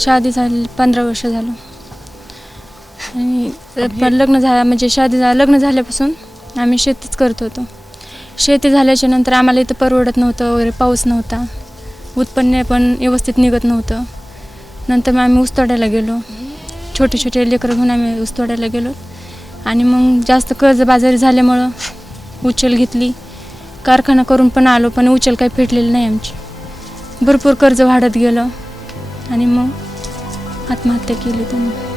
शादी झाली 15 वर्ष झालं. आणि लग्न झाल्यापासून आम्ही शेतीच करत होतो. शेती झाल्याच्या नंतर आम्हाला इथं परवडत नव्हतं वगैरे, पाऊस नव्हता, उत्पन्न पण व्यवस्थित निघत नव्हतं. नंतर मग आम्ही ऊसतोड्याला गेलो. छोटे छोटे लेकरं घेऊन आम्ही ऊसतोड्याला गेलो. आणि मग जास्त कर्जबाजारी झाल्यामुळं उचल घेतली. कारखाना करून पण आलो, पण उचल काही फेडलेली नाही आमची. भरपूर कर्ज वाढत गेलं आणि मग आत्महत्या केली त्यांनी.